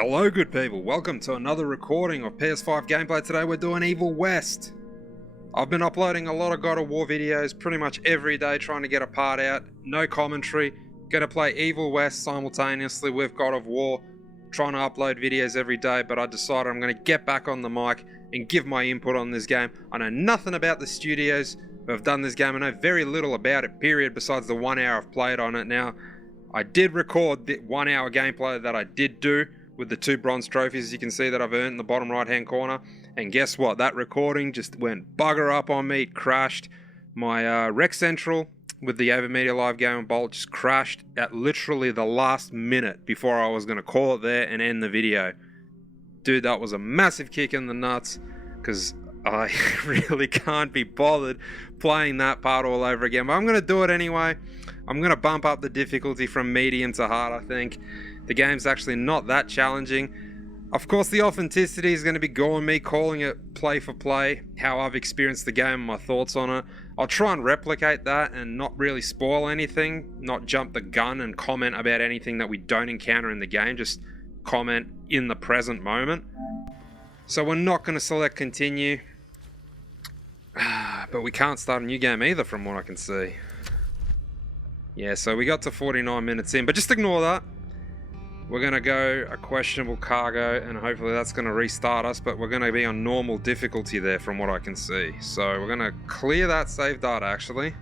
Hello good people, welcome to another recording of PS5 gameplay. Today we're doing Evil West. I've been uploading a lot of God of War videos pretty much every day trying to get a part out, no commentary. Gonna play Evil West simultaneously with God of War, trying to upload videos every day, but I decided I'm gonna get back on the mic and give my input on this game. I know nothing about the studios who have done this game, I know very little about it period besides the 1 hour I've played on it. Now, I did record the 1 hour gameplay that I did do with the 2 bronze trophies you can see that I've earned in the bottom right hand corner, and guess what, that recording just went bugger up on me. It crashed. My Rec Central with the AverMedia Live Game and Bolt just crashed at literally the last minute before I was going to call it there and end the video. Dude, that was a massive kick in the nuts because I really can't be bothered playing that part all over again, but I'm going to do it anyway. I'm going to bump up the difficulty from medium to hard, I think. The game's actually not that challenging. Of course, the authenticity is going to be going me calling it play for play, how I've experienced the game and my thoughts on it. I'll try and replicate that and not really spoil anything, not jump the gun and comment about anything that we don't encounter in the game, just comment in the present moment. So we're not going to select continue, but we can't start a new game either from what I can see. Yeah, so we got to 49 minutes in, but just ignore that. We're going to go a questionable cargo, and hopefully that's going to restart us, but we're going to be on normal difficulty there from what I can see. So we're going to clear that save data, actually.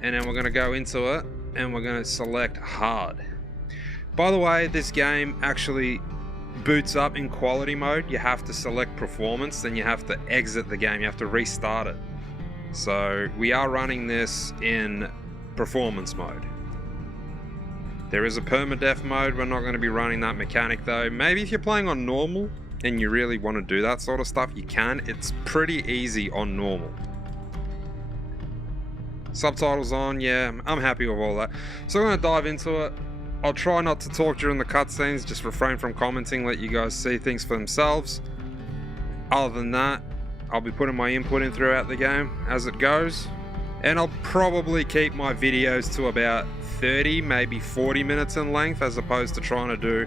And then we're going to go into it, and we're going to select hard. By the way, this game actually boots up in quality mode. You have to select performance, then you have to exit the game. You have to restart it. So we are running this in performance mode. There is a permadeath mode. We're not going to be running that mechanic though. Maybe if you're playing on normal and you really want to do that sort of stuff, you can. It's pretty easy on normal. Subtitles on, yeah, I'm happy with all that. So we're going to dive into it. I'll try not to talk during the cutscenes, just refrain from commenting, let you guys see things for themselves. Other than that, I'll be putting my input in throughout the game as it goes. And I'll probably keep my videos to about 30, maybe 40 minutes in length, as opposed to trying to do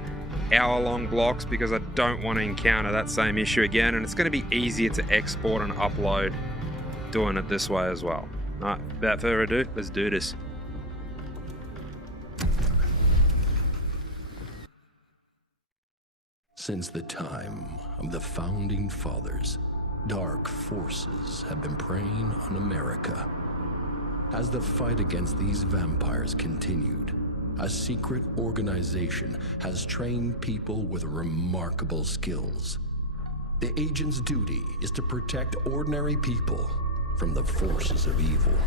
hour-long blocks, because I don't want to encounter that same issue again, and it's going to be easier to export and upload doing it this way as well. Alright, without further ado, let's do this. Since the time of the Founding Fathers, dark forces have been preying on America. As the fight against these vampires continued, a secret organization has trained people with remarkable skills. The agent's duty is to protect ordinary people from the forces of evil.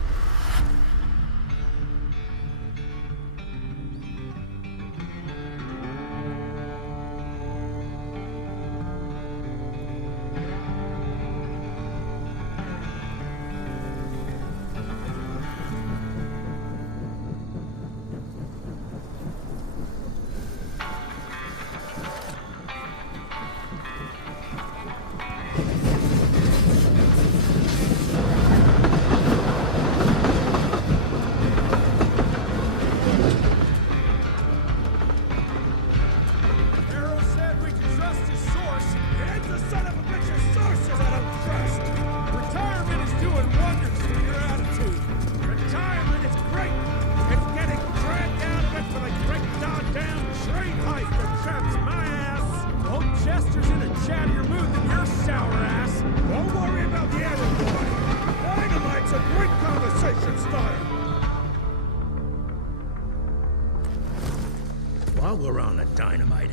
While we're on the dynamite,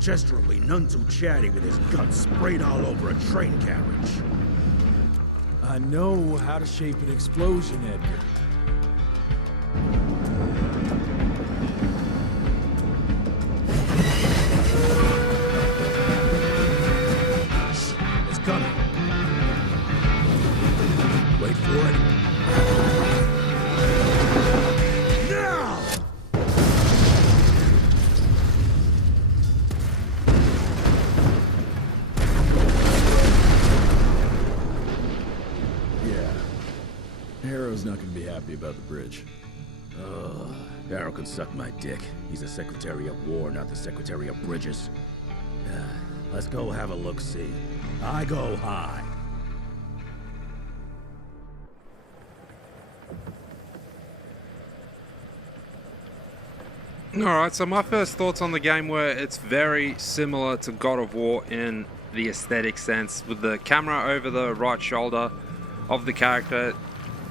Chester will be none too chatty with his guts sprayed all over a train carriage. I know how to shape an explosion, Edgar. It's coming. Wait for it. Now! Harrow's not gonna be happy about the bridge. Harrow can suck my dick. He's the Secretary of War, not the Secretary of Bridges. Let's go have a look-see. I go high. Alright, so my first thoughts on the game were it's very similar to God of War in the aesthetic sense, with the camera over the right shoulder of the character.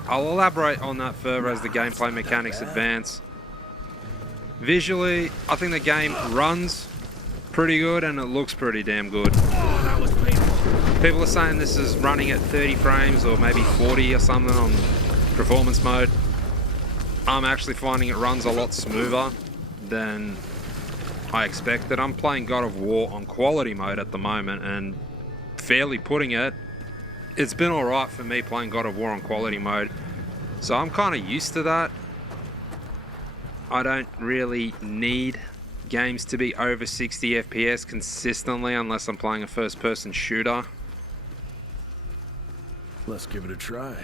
I'll elaborate on that further as the gameplay mechanics advance. Visually, I think the game runs pretty good and it looks pretty damn good. People are saying this is running at 30 frames or maybe 40 or something on performance mode. I'm actually finding it runs a lot smoother than I expected. I'm playing God of War on quality mode at the moment and fairly putting it. It's been alright for me playing God of War on quality mode, so I'm kind of used to that. I don't really need games to be over 60 FPS consistently unless I'm playing a first-person shooter. Let's give it a try.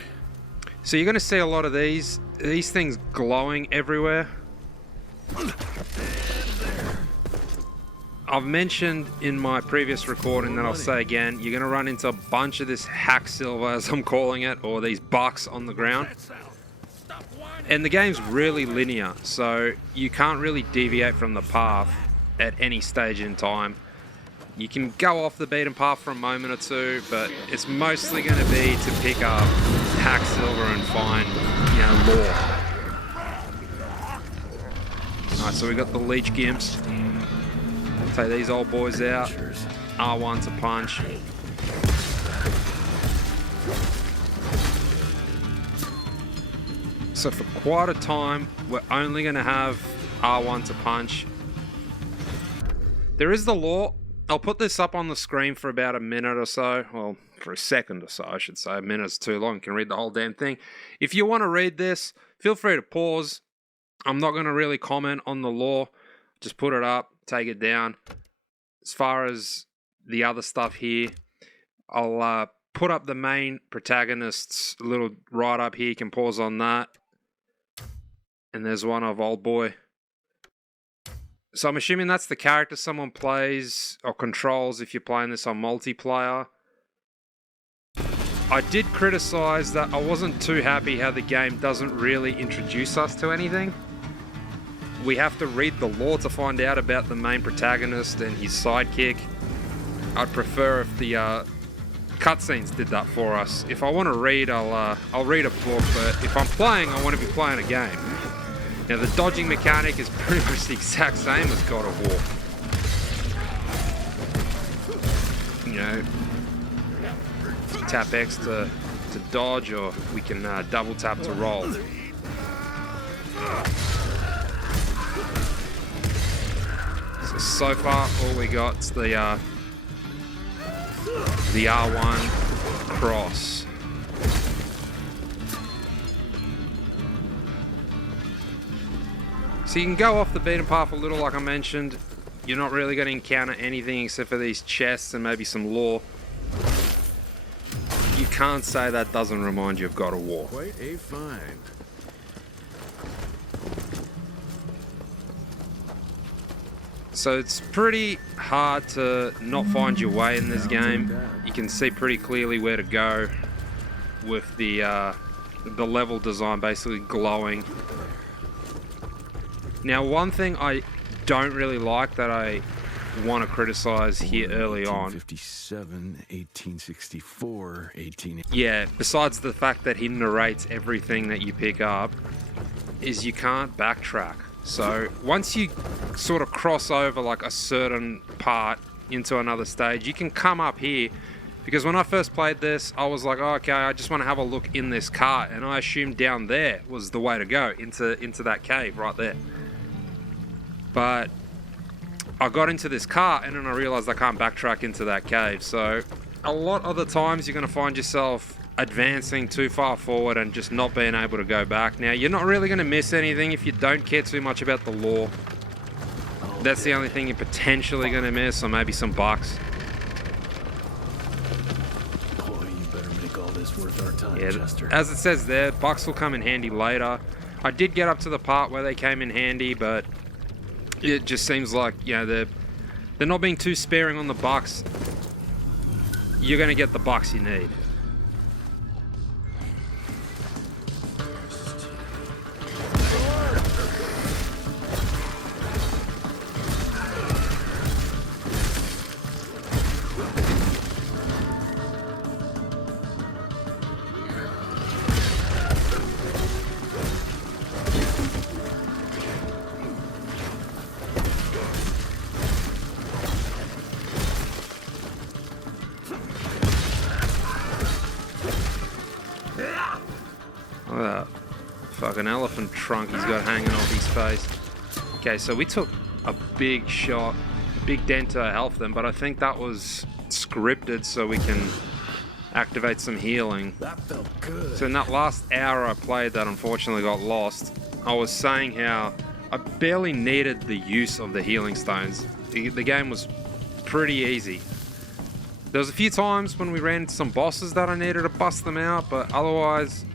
So you're going to see a lot of these things glowing everywhere. I've mentioned in my previous recording that I'll say again, you're going to run into a bunch of this hack silver, as I'm calling it, or these bucks on the ground. And the game's really linear, so you can't really deviate from the path at any stage in time. You can go off the beaten path for a moment or two, but it's mostly going to be to pick up hack silver and find, lore. Alright, so we got the leech gimps. Take these old boys out. R1 to punch. So for quite a time, we're only going to have R1 to punch. There is the lore. I'll put this up on the screen for about a minute or so. Well, for a second or so, I should say. A minute's too long. You can read the whole damn thing. If you want to read this, feel free to pause. I'm not going to really comment on the lore. Just put it up, take it down. As far as the other stuff here, I'll put up the main protagonist's little write-up here. You can pause on that. And there's one of Old Boy. So I'm assuming that's the character someone plays or controls if you're playing this on multiplayer. I did criticize that I wasn't too happy how the game doesn't really introduce us to anything. We have to read the lore to find out about the main protagonist and his sidekick. I'd prefer if the cutscenes did that for us. If I want to read, I'll read a book, but if I'm playing, I want to be playing a game. Now, the dodging mechanic is pretty much the exact same as God of War. Tap X to dodge, or we can double tap to roll. So far, all we got's the R1 cross. So you can go off the beaten path a little, like I mentioned. You're not really going to encounter anything except for these chests and maybe some lore. You can't say that doesn't remind you of God of War. Quite a find. So it's pretty hard to not find your way in this game. You can see pretty clearly where to go with the level design basically glowing. Now, one thing I don't really like that I want to criticize here early on. 1857, 1864, 18... Yeah, besides the fact that he narrates everything that you pick up, is you can't backtrack. So once you sort of cross over like a certain part into another stage, you can come up here. Because when I first played this, I was like, oh, okay, I just want to have a look in this cart, and I assumed down there was the way to go, into that cave right there. But I got into this cart, and then I realized I can't backtrack into that cave. So a lot of the times you're going to find yourself advancing too far forward and just not being able to go back. Now, you're not really going to miss anything if you don't care too much about the lore. That's the only thing you're potentially going to miss, or maybe some bucks. Boy, you better make all this worth our time, Yeah, Chester. as it says there, bucks will come in handy later. I did get up to the part where they came in handy, but it just seems like, they're they're not being too sparing on the bucks, you're going to get the bucks you need. Look at that fucking elephant trunk he's got hanging off his face. Okay, so we took a big shot, big dent to our health then, but I think that was scripted so we can activate some healing. That felt good. So in that last hour I played that unfortunately got lost, I was saying how I barely needed the use of the healing stones. The game was pretty easy. There was a few times when we ran into some bosses that I needed to bust them out, but otherwise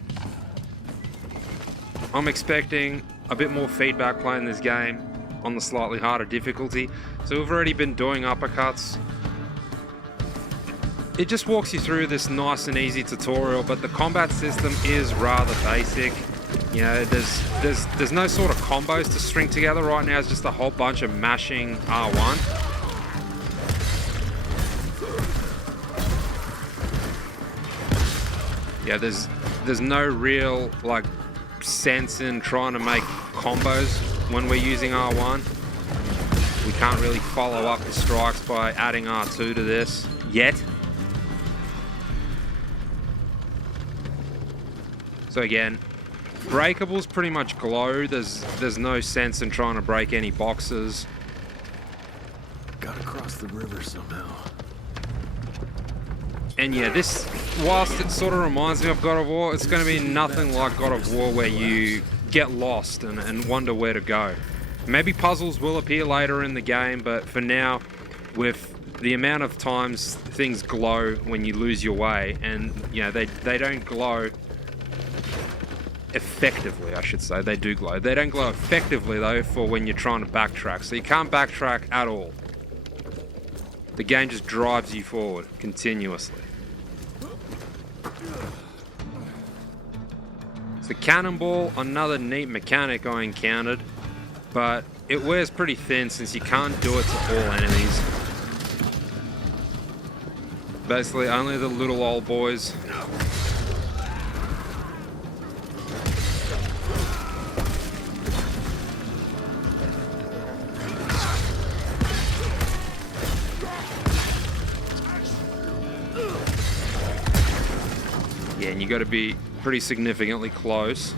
I'm expecting a bit more feedback playing this game on the slightly harder difficulty. So we've already been doing uppercuts. It just walks you through this nice and easy tutorial, but the combat system is rather basic. You know, there's no sort of combos to string together right now. It's just a whole bunch of mashing R1. Yeah, there's no real like sense in trying to make combos when we're using R1. We can't really follow up the strikes by adding R2 to this yet. So again, breakables pretty much glow. There's no sense in trying to break any boxes. Gotta cross the river somehow. And yeah, this, whilst it sort of reminds me of God of War, it's going to be nothing like God of War where you get lost and wonder where to go. Maybe puzzles will appear later in the game, but for now, with the amount of times things glow when you lose your way, and you know, they don't glow effectively, I should say. They do glow. They don't glow effectively though for when you're trying to backtrack. So you can't backtrack at all. The game just drives you forward continuously. So Cannonball, another neat mechanic I encountered, but it wears pretty thin since you can't do it to all enemies. Basically only the little old boys. Yeah, and you got to be pretty significantly close.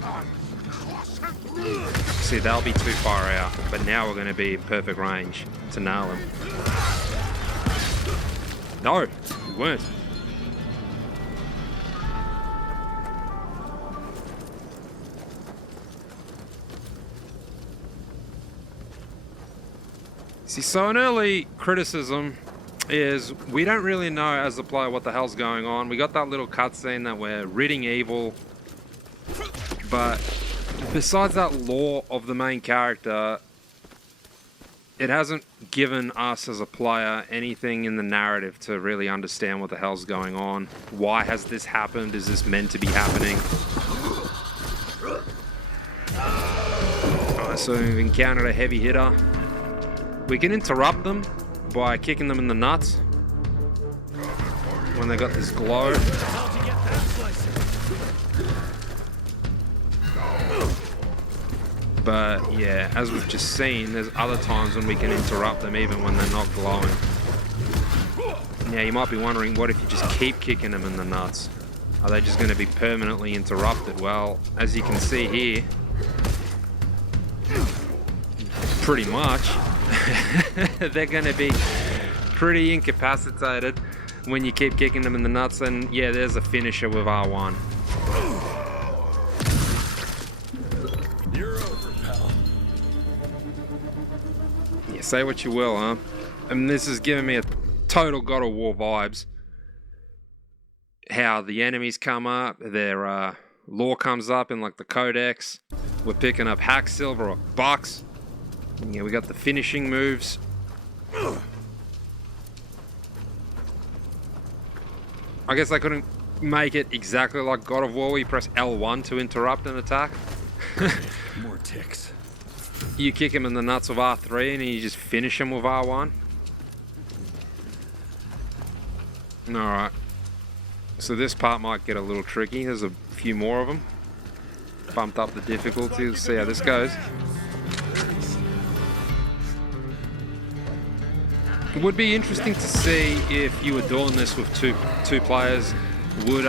See, they'll be too far out, but now we're going to be in perfect range to nail them. No, we weren't. See, so an early criticism is we don't really know as the player what the hell's going on. We got that little cutscene that we're ridding evil, but besides that lore of the main character, it hasn't given us as a player anything in the narrative to really understand what the hell's going on. Why has this happened? Is this meant to be happening? So we've encountered a heavy hitter. We can interrupt them by kicking them in the nuts when they got this glow. But yeah, as we've just seen, there's other times when we can interrupt them even when they're not glowing. Now you might be wondering, what if you just keep kicking them in the nuts? Are they just going to be permanently interrupted? Well, as you can see here, pretty much. They're going to be pretty incapacitated when you keep kicking them in the nuts. And yeah, there's a finisher with R1. You're over, pal. Yeah, say what you will, huh? I mean, this is giving me a total God of War vibes. How the enemies come up, their lore comes up in like the codex. We're picking up hack silver or bucks. Yeah, we got the finishing moves. I guess they couldn't make it exactly like God of War where you press L1 to interrupt an attack. More ticks. You kick him in the nuts with R3 and you just finish him with R1. Alright. So this part might get a little tricky. There's a few more of them. Bumped up the difficulty. Let's see how this goes. It would be interesting to see if you were doing this with two players. Would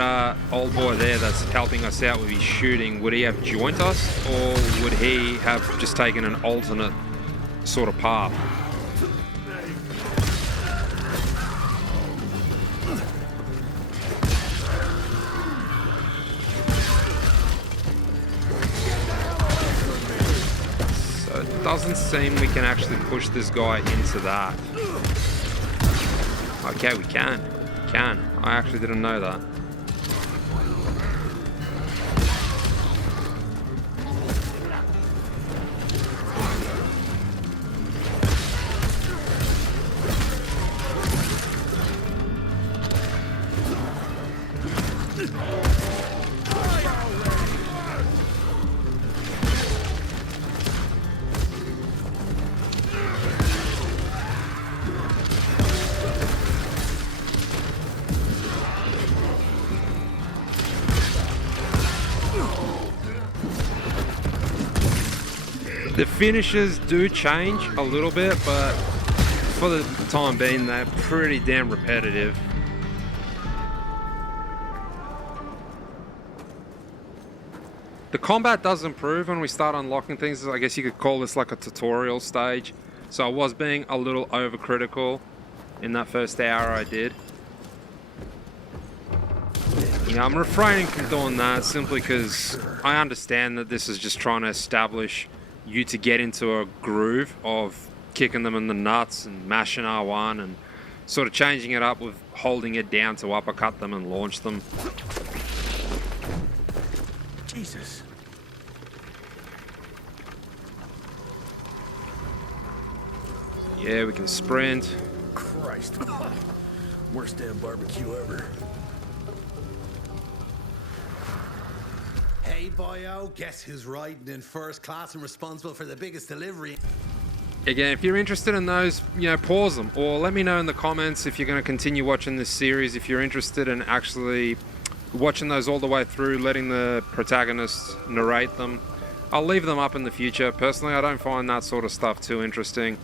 old boy there that's helping us out with his shooting, would he have joined us, or would he have just taken an alternate sort of path? So it doesn't seem we can actually push this guy into that. Okay, we can. I actually didn't know that. The finishes do change a little bit, but for the time being, they're pretty damn repetitive. The combat does improve when we start unlocking things. I guess you could call this like a tutorial stage. So I was being a little overcritical in that first hour I did. Yeah, I'm refraining from doing that simply because I understand that this is just trying to establish you to get into a groove of kicking them in the nuts and mashing R1 and sort of changing it up with holding it down to uppercut them and launch them. Jesus. Yeah, we can sprint. Christ. Worst damn barbecue ever. Hey boyo, guess who's riding in first class and responsible for the biggest delivery? Again, if you're interested in those, pause them or let me know in the comments if you're going to continue watching this series. If you're interested in actually watching those all the way through, letting the protagonists narrate them, I'll leave them up in the future. Personally, I don't find that sort of stuff too interesting.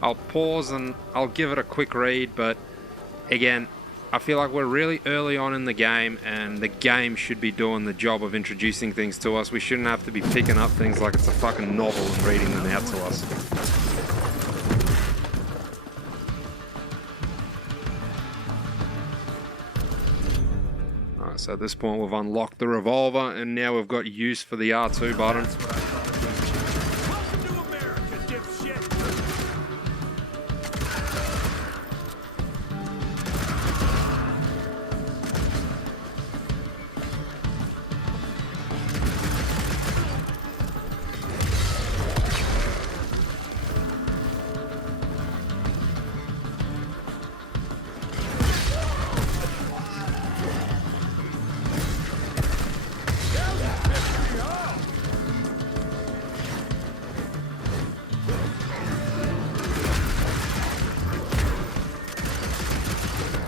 I'll pause and I'll give it a quick read, but again, I feel like we're really early on in the game and the game should be doing the job of introducing things to us. We shouldn't have to be picking up things like it's a fucking novel and reading them out to us. Alright, so at this point we've unlocked the revolver and now we've got use for the R2 button. Welcome to America, dipshit.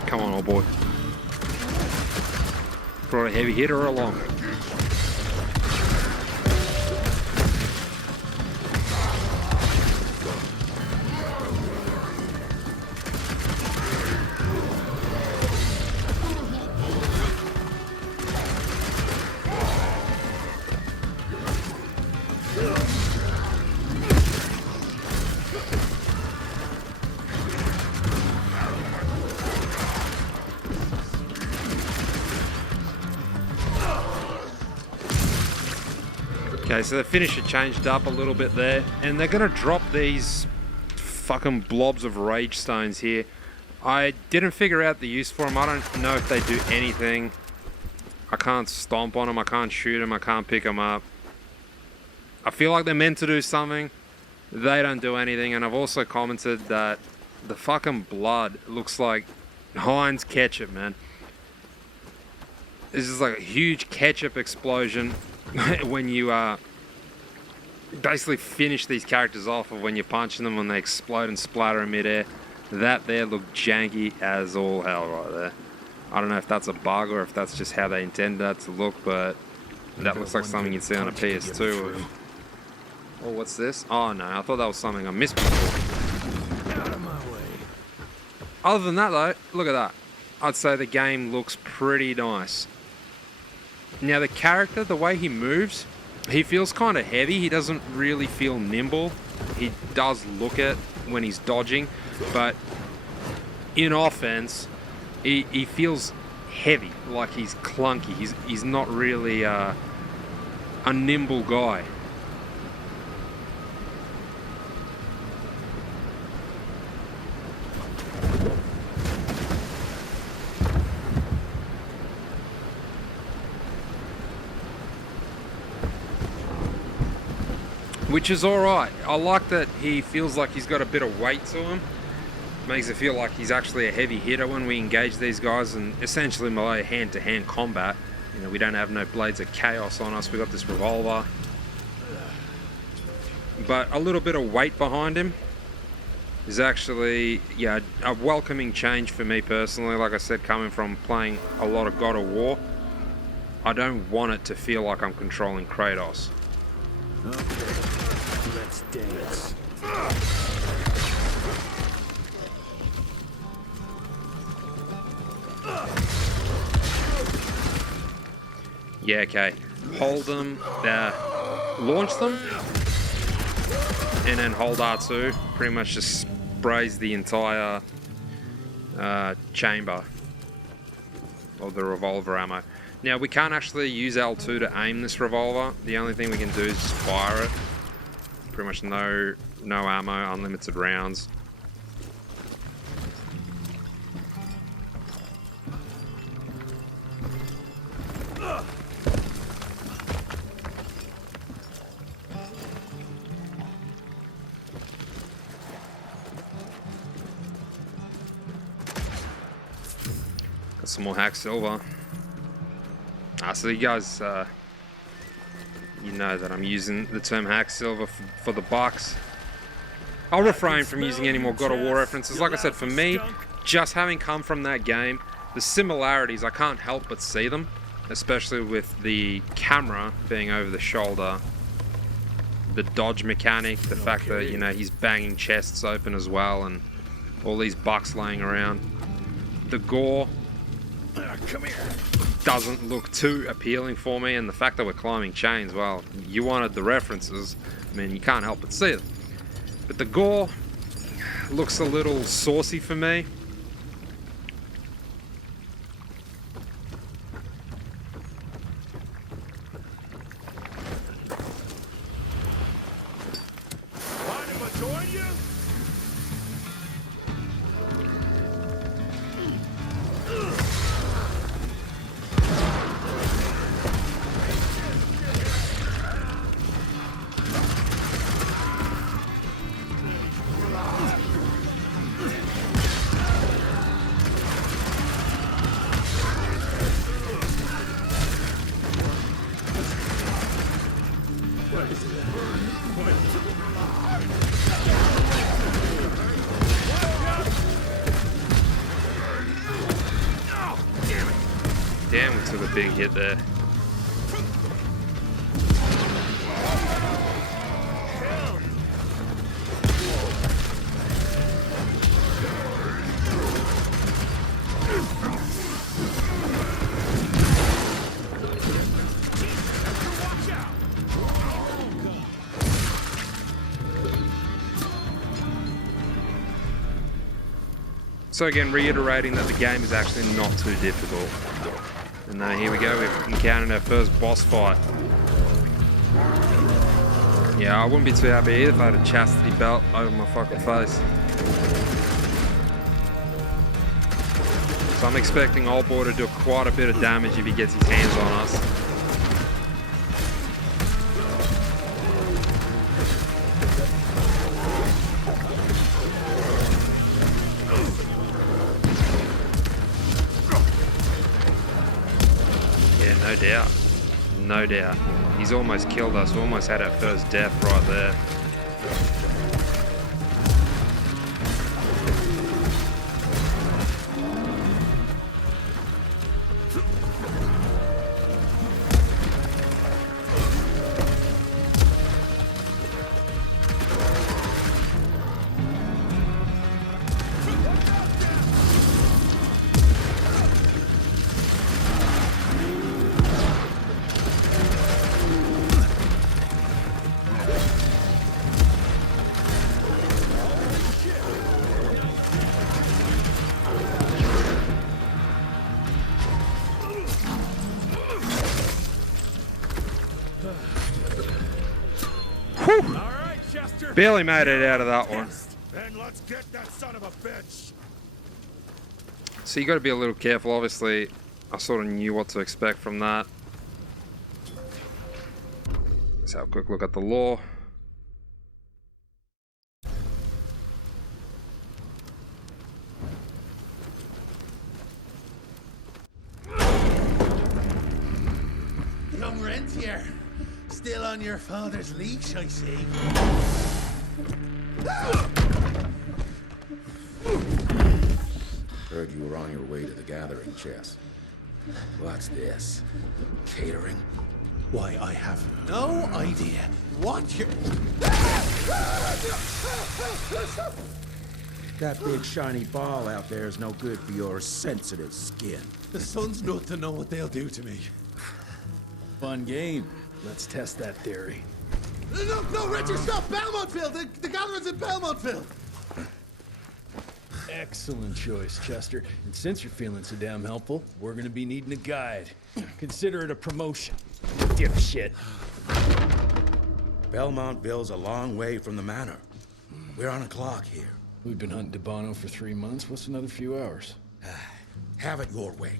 Come on, old boy. Brought a heavy hitter along. Okay, so the finisher changed up a little bit there, and they're going to drop these fucking blobs of rage stones here. I didn't figure out the use for them. I don't know if they do anything. I can't stomp on them, I can't shoot them, I can't pick them up. I feel like they're meant to do something. They don't do anything, and I've also commented that the fucking blood looks like Heinz ketchup, man. It's just like a huge ketchup explosion when you basically finish these characters off of when you're punching them, when they explode and splatter in midair. That there looked janky as all hell right there. I don't know if that's a bug or if that's just how they intended that to look, but that looks like something you'd see on a PS2. Oh, what's this? Oh no, I thought that was something I missed before. Out of my way. Other than that though, look at that. I'd say the game looks pretty nice. Now the character, the way he moves, he feels kind of heavy. He doesn't really feel nimble. He does look it when he's dodging, but in offense, he feels heavy, like he's clunky. He's not really a nimble guy. Which is alright. I like that he feels like he's got a bit of weight to him. Makes it feel like he's actually a heavy hitter when we engage these guys in essentially melee hand-to-hand combat. You know, we don't have no Blades of Chaos on us. We got this revolver. But a little bit of weight behind him is actually, yeah, a welcoming change for me personally. Like I said, coming from playing a lot of God of War, I don't want it to feel like I'm controlling Kratos. Okay, let's dance. Yeah, okay. Hold them, launch them, and then hold R2. Pretty much just sprays the entire chamber of the revolver ammo. Now, we can't actually use L2 to aim this revolver. The only thing we can do is just fire it. Pretty much no ammo, unlimited rounds. Got some more Hack Silver. So you guys, you know that I'm using the term Hack Silver for the Bucks. I'll refrain from using any more God of War references. Like I said, for me, just having come from that game, the similarities, I can't help but see them, especially with the camera being over the shoulder, the dodge mechanic, the fact that, you know, he's banging chests open as well, and all these bucks laying around. The gore Come here. doesn't look too appealing for me, and the fact that we're climbing chains, well, you wanted the references. I mean, you can't help but see them. But the gore looks a little saucy for me. Mind if I join you? Damn, we took a big hit there. So again, reiterating that the game is actually not too difficult. And here we go, we've encountered our first boss fight. Yeah, I wouldn't be too happy either if I had a chastity belt over my fucking face. So I'm expecting Old Boy to do quite a bit of damage if he gets his hands on us. Yeah, no doubt. No doubt. He's almost killed us. We almost had our first death right there. Barely made it out of that one. Then let's get that son of a bitch. So you got to be a little careful. Obviously, I sort of knew what to expect from that. Let's have a quick look at the lore. Young Rentier, still on your father's leash, I see. Heard you were on your way to the gathering, Chess. What's this? Catering? Why, I have no idea what you're... That big shiny ball out there is no good for your sensitive skin. The sun's not to know what they'll do to me. Fun game. Let's test that theory. No, Richard, stop! Belmontville! The gathering's in Belmontville! Excellent choice, Chester. And since you're feeling so damn helpful, we're gonna be needing a guide. Consider it a promotion. Dipshit. Belmontville's a long way from the manor. We're on a clock here. We've been hunting DeBono for 3 months. What's another few hours? Have it your way.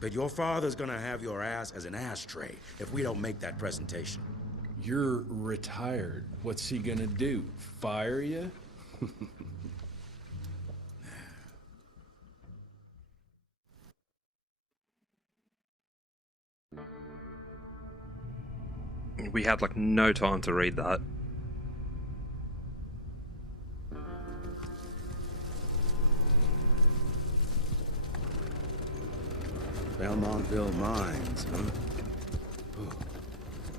But your father's gonna have your ass as an ashtray if we don't make that presentation. You're retired. What's he gonna do? Fire you? We had like no time to read that. Belmontville Mines, huh? Oh,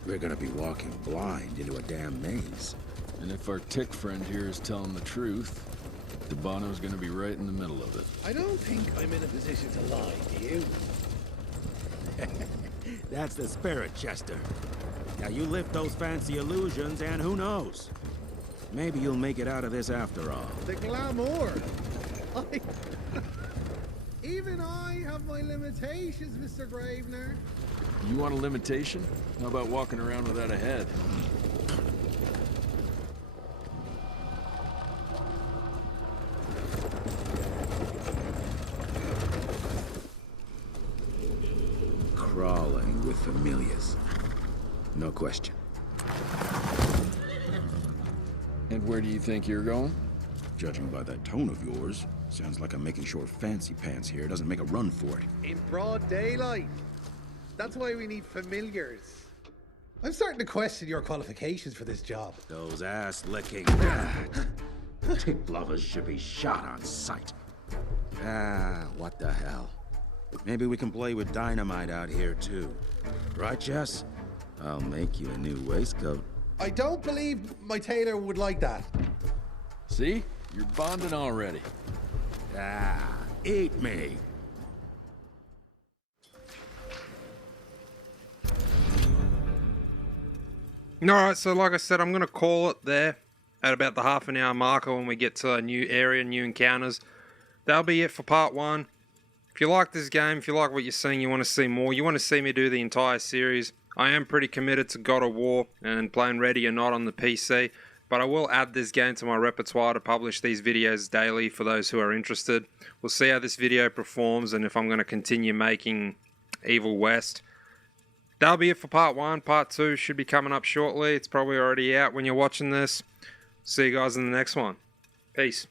we're gonna be walking blind into a damn maze. And if our tick friend here is telling the truth, DeBono's gonna be right in the middle of it. I don't think I'm in a position to lie, do you? That's the spirit, Chester. Now you lift those fancy illusions, and who knows? Maybe you'll make it out of this after all. The glamour. Even I have my limitations, Mr. Gravener. You want a limitation? How about walking around without a head? Crawling with familiars. No question. And where do you think you're going? Judging by that tone of yours, sounds like I'm making sure Fancy Pants here doesn't make a run for it. In broad daylight. That's why we need familiars. I'm starting to question your qualifications for this job. Those ass-licking tick lovers should be shot on sight. What the hell? Maybe we can play with dynamite out here, too. Right, Jess? I'll make you a new waistcoat. I don't believe my tailor would like that. See? You're bonding already. Eat me. Alright, so like I said, I'm going to call it there at about the half an hour marker when we get to a new area, new encounters. That'll be it for part 1. If you like this game, if you like what you're seeing, you want to see more, you want to see me do the entire series, I am pretty committed to God of War and playing Ready or Not on the PC, but I will add this game to my repertoire to publish these videos daily for those who are interested. We'll see how this video performs and if I'm going to continue making Evil West. That'll be it for part 1. Part 2 should be coming up shortly. It's probably already out when you're watching this. See you guys in the next one. Peace.